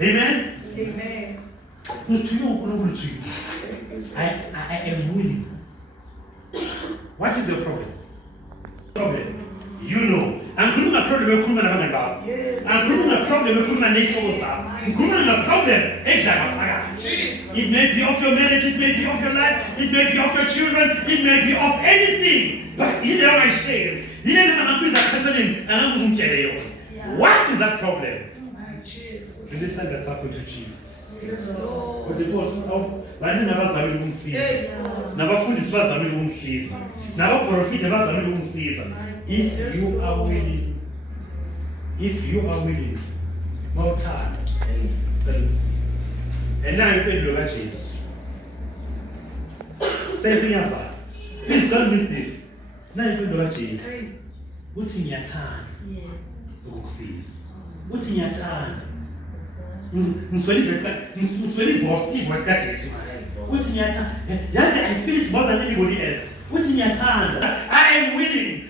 Amen? Amen. I am willing. What is your problem? You know. I'm going to problem with Kurman about. I'm going to problem with Kurman nature with that. I'm going to problem. It may be of your marriage, it may be of your life, it may be of your children, it may be of anything. But either I share. What is that problem? And this time that's happened to Jesus. But because vane nabazamile ukumsiza nabafundisi bazamile ukumsiza nabaprofiti bazamile ukumsiza. If you are willing mawuthanda ukumsiza. And now impendulo kaJesu sesiyabhala. Please don't miss this. Now impendulo kaJesu uthi ngiyathanda ukukusiza. Uthi ngiyathanda. Ngizwele ivoice kaJesu. Uthi ngiyathanda. I feel it more than anybody else. Uthi ngiyathanda. I am willing.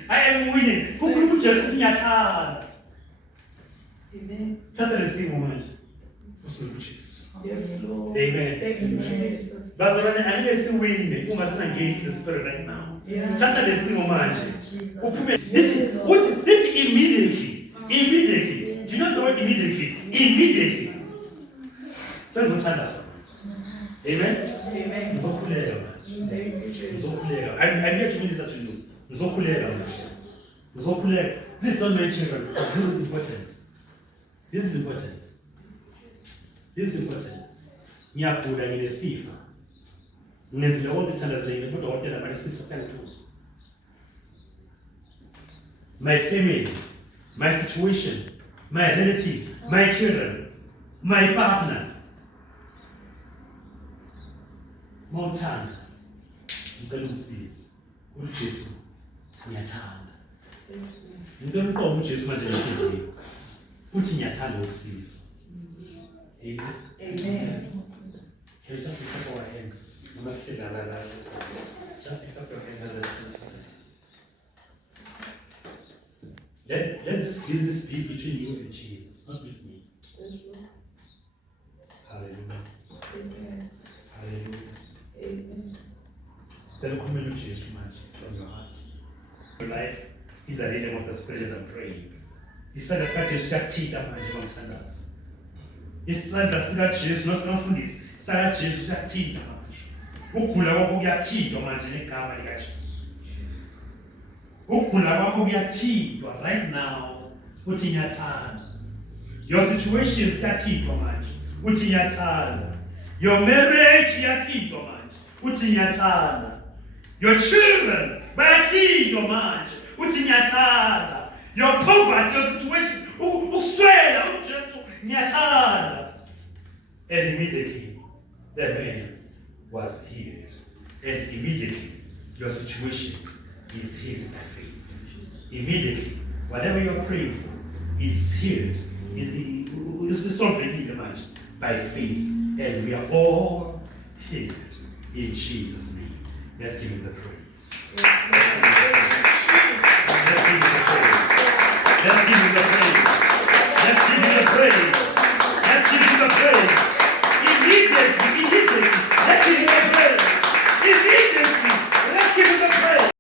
Kukhuluma uJesu uthi ngiyathanda. Amen. Thatha lesimo manje. Usibuke uJesu. Yes, Lord. Amen. Thank you, Jesus. Bazalwane angeke siwine uma singangeni in the spirit right now. Thatha lesimo manje. Uphume. Lithi immediately. Do you know the word immediately? Immediately. Sengizothandaza manje. Amen. Amen. Ngizokhuleka manje. Ngizokhuleka. I'm here to minister to you. Ngizokhuleka manje. Ngizokhuleka. Please don't mention it. This is important. Ngiyagula nginesifo. Ngizile konke ithandazile kodwa odokotela manje isifo siyangithusa. My family, my situation, my relatives, my children, my partner. Mawuthanda ngicela umsizi. uJesu ngiyathanda. Ngicela uqombe uJesu manje ngenhliziyo. Uthi ngiyathanda ukusiza. Amen. Amen. Can you just pick up our hands? Just pick up your hands as a spirit. Let this business be between you and Jesus, not with me. Hallelujah. Amen. Hallelujah. Amen. Tell me Jesus from your heart. Your life in the rhythm of the Spirit as I'm praying. Isandla sikaJesu siyathinta manje bangithandaza. Isandla sikaJesu nosingamfundisi sikaJesu siyathinta manje. Ukugula kwakho kuyathintwa manje negama likaJesu. Ukugula kwakho kuyathintwa right now. Uthi ngiyathanda. Your situation siyathintwa manje. Uthi ngiyathanda. Your marriage iyathintwa manje. Uthi ngiyathanda. Your children bayathintwa manje. Uthi ngiyathanda. Your poverty, your situation, ukuswela uJesu ngiyathanda. And immediately the man was healed. And immediately your situation is healed by faith. Immediately, whatever you're praying for is healed. Is solved in the match by faith. And we are all healed in Jesus' name. Let's give him the praise.